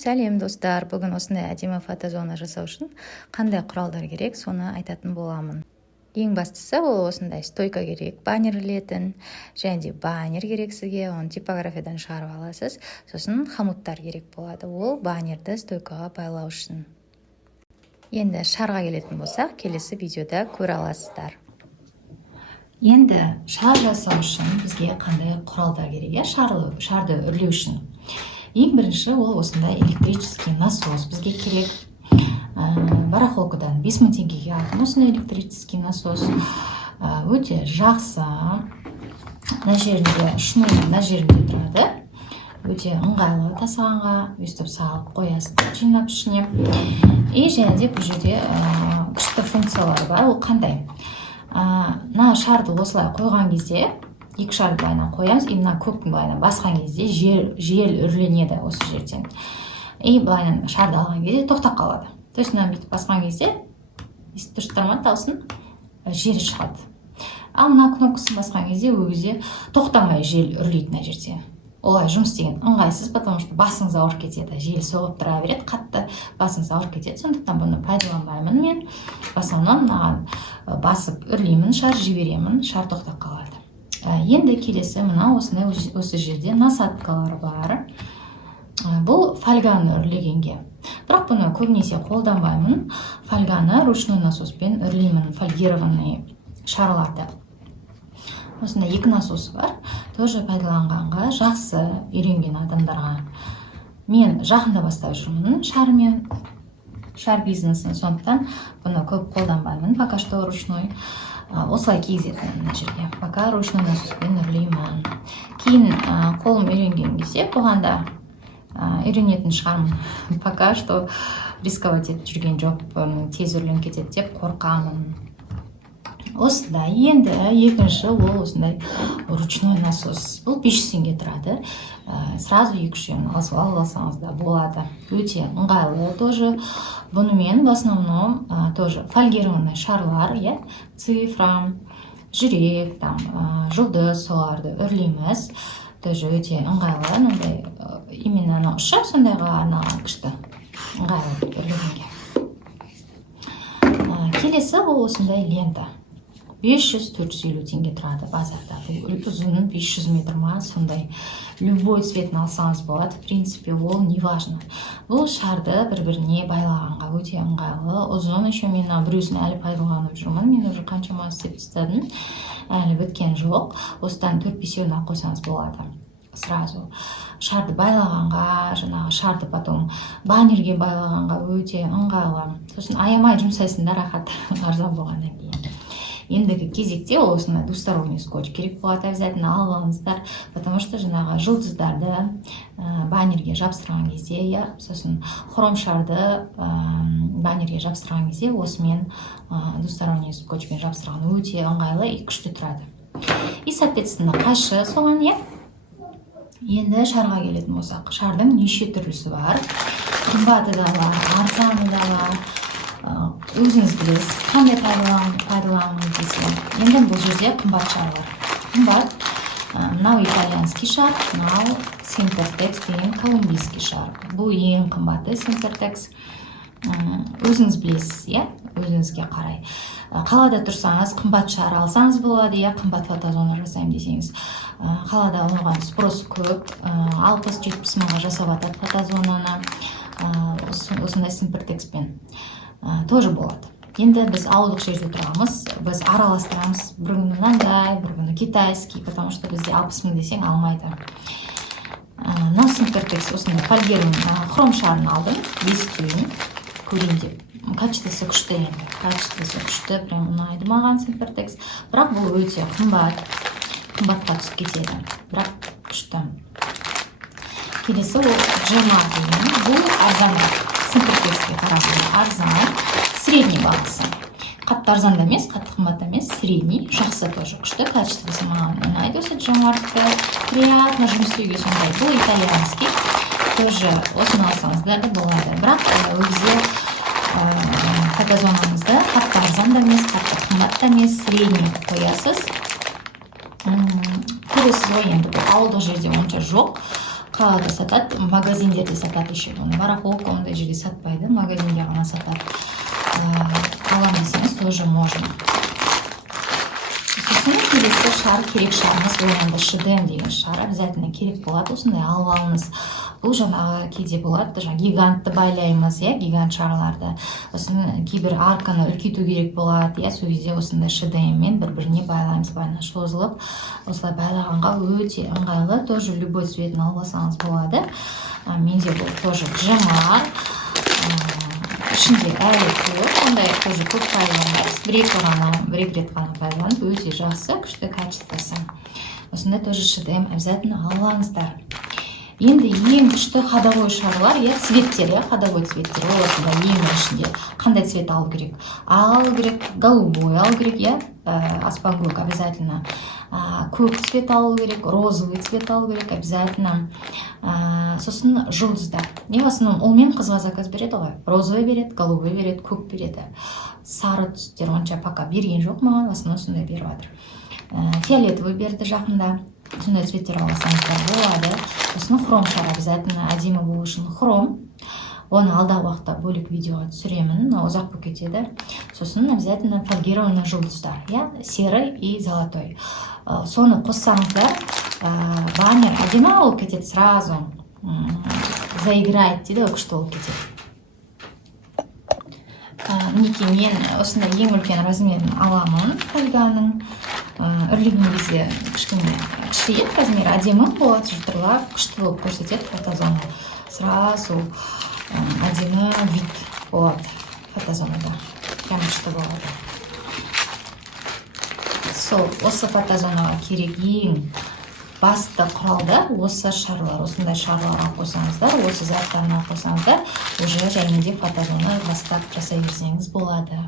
Сәлем достар, бүгін осындай әдемі фотозона жасау үшін қандай құралдар керек, соны айтатын боламын. Ең бастысы ол осындай стойка керек, баннер ілетін, және де баннер керек сізге, оны типографиядан шығарып аласыз. Сосын хомуттар керек болады, ол баннерді стойкаға байлау үшін. Енді шарға келетін болсақ, келесі видеода көре аласыздар. Енді шар жасау үшін бізге қандай құралдар керек, шарды үрлеу үшін. Ең бірінші ол осындай электрический насос бізге керек. Барахолкадан 5000 теңгеге алдым осындай электрический насос. Өте жақсы. Мына жерінде тұрады. Өте ыңғайлы тасығанға, өстіп салып қоясыз жинап ішіне. Және де бұл жерде күшті функциялары бар. Ол қандай? Мына шарды осылай қойған кезде, екі шарды былайынан қоямыз, мына көктің былайынан басқан кезде жел үрленеді осы жерден. Былайынан шарды алған кезде тоқтап қалады. То есть мына бүйтіп басқан кезде, естіп тұрсыздар ма, талсын, жел шығады. Ал мына кнопкасын басқан кезде ол кезде тоқтамай жел үрлейді мына жерде. Олай жұмыс деген ыңғайсыз, потому что басыңыз ауырып кетеді, жел соғып тұра береді, қатты басыңыз ауырып кетеді. Сондықтан бұны пайдаланбаймын мен. Басымнан басып үрлеймін, шар жіберемін, шар тоқтап қалады. Енді келесі мына осы жерде насадкалар бар. Бұл фольганы үрлегенге. Бірақ бұны көбінесе қолданбаймын. Фольганы ручной насоспен үрлеймін, фольгированный шарларды. Осында екі насосы бар. Тоже пайдаланғанға, жақсы үйренген адамдарға. Мен жақында бастап жүрмін шармен, шар бизнесін, сондықтан бұны көп қолданбаймын. Пока что ручной. Осылай кигізетін мына жерге. Пока ручной насоспен үрлеймін. Кейін қолым үйренген кезде бұғанда үйренетін шығармын. Пока что рисковать етіп жүрген жоқ, тез үрленіп кетеді деп қорқамын. Осындай, енді екінші ол осындай ручной насос. Бұл 500 теңге тұрады. Сразу 2-3 алсаңыз да болады. Өте ыңғайлы тоже. Бұнымен в основном тоже фольгированный шарлар, цифра, жүрек, жұлдыз, соларды үрлейміз. Тоже өте ыңғайлы. Именно ұшы сондайға күшті ыңғайлы үрлегенге. Келесі ол осындай лента. 500-450 теңге тұрады базарда. Ұзыны 500 метр ма, сондай. Любой цветін алсаңыз болады. В принципе, ол не важно. Бұл шарды бір-біріне байлағанға өте ыңғайлы. Ұзын еще мен біреусін әлі пайдаланып жүрмін. Мен уже қаншама істеп тастадым. Әлі біткен жоқ. Осыдан 4-5-еуін қойсаңыз болады. Сразу. Шарды байлағанға, шарды потом баннерге байлағанға өте ыңғайлы. Сосын аямай жұмсайсыңдар рахат арзан болғаннан кейін. Ендігі кезекте осындай двусторонний скотч керек болады, обязательно алып алыңыздар, потому что жұлдыздарды баннерге жабыстырған кезде, сосын хром шарды баннерге жабыстырған кезде осымен двусторонний скотчпен жабыстырған өте ыңғайлы и күшті тұрады. И соответственно қайшы соған Енді шарға келетін болсақ, шардың неше түрлісі бар. Қымбаты да бар, арзаны да бар. Өзіңіз білесіз, қандай пайдалануыңыз десем. Енді бұл жерде қымбат шарлар. Қымбат, мынау итальянский шар, мынау Sintertex деген колумбийский шар. Бұл ең қымбаты Sintertex. Өзіңіз білесіз, өзіңізге қарай. Қалада тұрсаңыз, қымбат шар алсаңыз болады, қымбат фотозона жасаймын десеңіз. Қалада оған спрос көп, 60-70 мыңға жасап атады фотозонаны, осындай Sintertexпен. Тоже болады. Енді біз ауылдық жерде тұрамыз, біз араластырамыз, бір күні мынандай, бір күні китайский, потому что бізде 60 мың десең алмайды. Мынау Sintertex осындай фольгированный хром шарын алдым, 5 түйін көрейін деп. Качествосы күшті енді. Качествосы күшті, прям ұнайды маған Sintertex. Бірақ бұл өте қымбатқа түсіп кетеді. Бірақ күшті. Келесі ол джема деген. Бұл арзан. Sintertexке қарағанда арзан. Средний бағасы. Қатты арзан да емес, қатты қымбат емес, средний. Жақсы тоже күшті. Качествосы маған ұнайды. Осы джемартты приятно жұмыс істеуге сондай. Бұл итальянский. Тоже осыны алсаңыздар да болады. Бірақ өзі фотозонаңызды қатты арзан да емес, қатты қымбат та емес, средний қоясыз. Көресіз ғой енді бұл ауылдық жерде онша жоқ. қалада сатады, магазиндерде сатады еще. Оны барахолка ондай жерде сатпайды, магазинде ғана сатады. Алам десеңіз тоже можно. Сосын келесі шар, керек шарымыз оянды шедем деген шар обязательно керек болады. Осындай алып алыңыз. Бұл жаңағы кейде болады, гигантты байлаймыз, гигант шарларды. Сосын кейбір арканы үлкейту керек болады, сол кезде осындай шедеммен бір-біріне байлаймыз, байына созылып. Осылай байлағанға өте ыңғайлы, тоже любой цветін алып алсаңыз болады. Менде бұл тоже жымар. Ішінде әлі көп, ондай тоже көп пайдаланбаймыз. Бір-екі рет ғана пайдаланып, өте жақсы, күшті качествосы. Осындай тоже шедем обязательно алыңыздар. Енді ең күшті ходовой шарлар, цветтер, ходовой цветтер, осында ең ішінде қандай цвет алу керек? Алу керек, голубой алу керек, аспан көк обязательно. Көк цвет алу керек, розовый цвет алу керек обязательно. Сосын жұлдыздар. В основном ол мен қызға заказ береді ғой. Розовый береді, голубой береді, көк береді. Сары түстер онша пока берген жоқ маған, в основном сондай беріп жатыр. Фиолетовый берді жақында. Сондай цветтер алсаңыздар болады. Сосын хром шар обязательно әдемі болу үшін хром. Оны алдағы уақытта бөлек видеоға түсіремін, ұзақ болып кетеді. Сосын обязательно фольгированный жұлдыздар, серый и золотой. Соны қоссаңыздар, баннер әдемі болып кетеді сразу. Заиграет дейді, күшті болып кетеді. Мінекей мен осындай ең үлкен размерін аламын фольганың. Үрлеген кезде кішкене кішірейеді размер, әдемі болады, жыртырлап, күшті болып көрсетеді фотозона. Сразу әдемі вид болады фотозонада. Прям күшті болады. Сол, осы фотозонаға керек ең басты құралдар осы шарлар. Осындай шарларға қосаңыздар, осы заттарына қосаңыздар, уже және де фотозона бастап жасай берсеңіз болады.